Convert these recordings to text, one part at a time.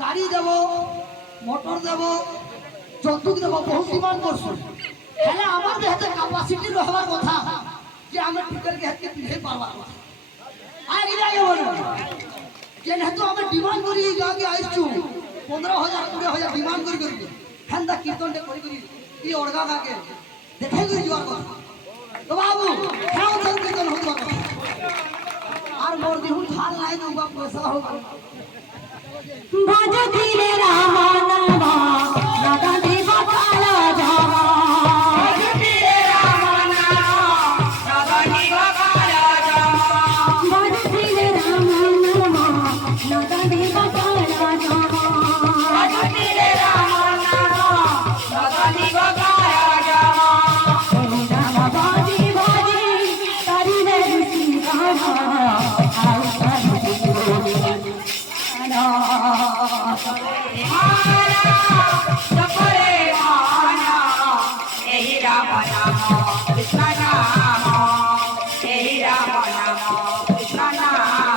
गाड़ी देव मोटर देव যৌতুক দেব বহু ডিমান্ড করছো হেলে আমার দেহতে ক্যাপাসিটি রহবার কথা যে আমি টিকেট কে হাতে পিঠে পারবা আগে আগে বলো যেহেতু আমি ডিমান্ড করি আগে আইছু 15000 20000 ডিমান্ড করি করি হেন্দা কীর্তনটা করি করি এই অর্গা কাকে দেখাই করি যাওয়ার কথা তো বাবু কেউ তো কীর্তন হতো আর মোর দিহুন খাল নাই নবা পয়সা হোক ভজ ধীরে রাম নাম দাদা দেব কালা ধাম ভজ ধীরে রাম নাম দাদা দেব কালা ধাম ভজ ধীরে রাম নাম দাদা দেব কালা ধাম ভজ ধীরে রাম নাম দাদা দেব কালা ধাম রাম বাজি বাজি করিলে ঋষি গাধা আউ Kazi Krishna Nama, Hare Rama Nama, Krishna Nama.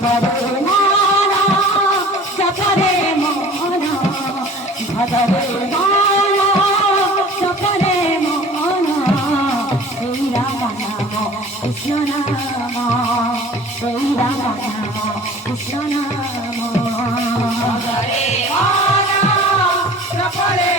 ভজরে মানা জপরে মনা ভজরে মানা জপরে মনা সেই রাম নাম কৃষ্ণ নাম সেই রাম নাম কৃষ্ণ নাম ভজরে মানা জপরে